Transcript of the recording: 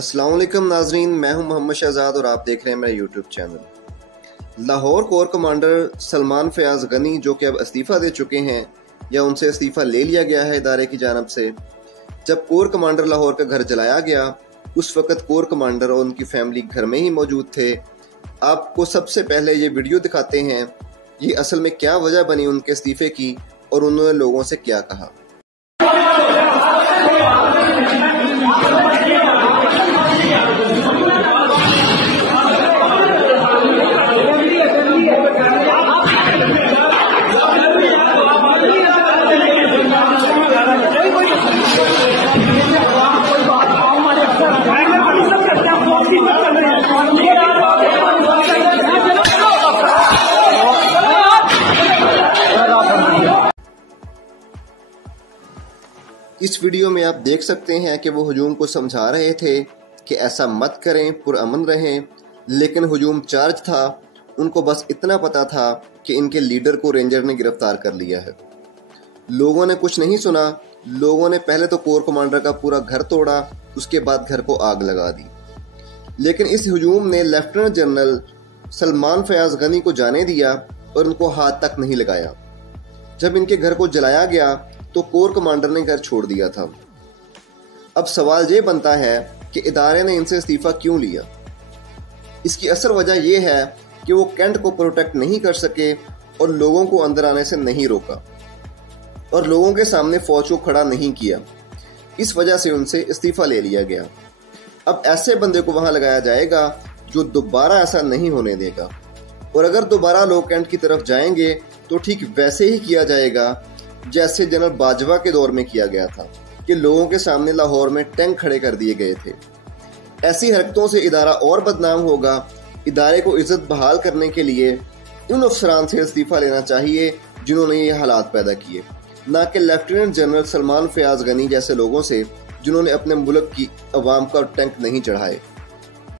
अस्सलाम वालेकुम नाजरीन, मैं हूं मोहम्मद शहजाद और आप देख रहे हैं मेरा YouTube channel. Lahore core commander Salman Fayaz Ghani, जो कि अब इस्तीफ़ा दे चुके हैं या उनसे इस्तीफ़ा ले लिया गया है इदारे की जानब से, जब कोर कमांडर लाहौर का घर जलाया गया उस वक़्त कोर कमांडर और उनकी फैमिली घर में ही मौजूद थे। आपको सबसे पहले ये वीडियो दिखाते हैं, ये असल में क्या वजह बनी उनके इस्तीफ़े की और उन्होंने लोगों से क्या कहा। इस वीडियो में आप देख सकते हैं कि वो हुजूम को समझा रहे थे कि ऐसा मत करें, पुरअमन रहें, लेकिन हुजूम चार्ज था। उनको बस इतना पता था कि इनके लीडर को रेंजर ने गिरफ्तार कर लिया है। लोगों ने कुछ नहीं सुना। लोगों ने पहले तो कोर कमांडर का पूरा घर तोड़ा, उसके बाद घर को आग लगा दी। लेकिन इस हुजूम ने लेफ्टिनेंट जनरल सलमान फयाज गनी को जाने दिया और उनको हाथ तक नहीं लगाया। जब इनके घर को जलाया गया तो कोर कमांडर ने घर छोड़ दिया था। अब सवाल ये बनता है कि इदारे ने इनसे इस्तीफा क्यों लिया। इसकी असल वजह यह है कि वो कैंट को प्रोटेक्ट नहीं कर सके और लोगों को अंदर आने से नहीं रोका और लोगों के सामने फौज को खड़ा नहीं किया। इस वजह से उनसे इस्तीफा ले लिया गया। अब ऐसे बंदे को वहां लगाया जाएगा जो दोबारा ऐसा नहीं होने देगा, और अगर दोबारा लोग कैंट की तरफ जाएंगे तो ठीक वैसे ही किया जाएगा जैसे जनरल बाजवा के दौर में किया गया था कि लोगों के सामने लाहौर में टैंक खड़े कर दिए गए थे। ऐसी हरकतों से इदारा और बदनाम होगा। इदारे को इज्जत बहाल करने के लिए उन अफसरान से इस्तीफा लेना चाहिए जिन्होंने ये हालात पैदा किए, ना कि लेफ्टिनेंट जनरल सलमान फयाज गनी जैसे लोगों से जिन्होंने अपने मुल्क की अवाम का टैंक नहीं चढ़ाए।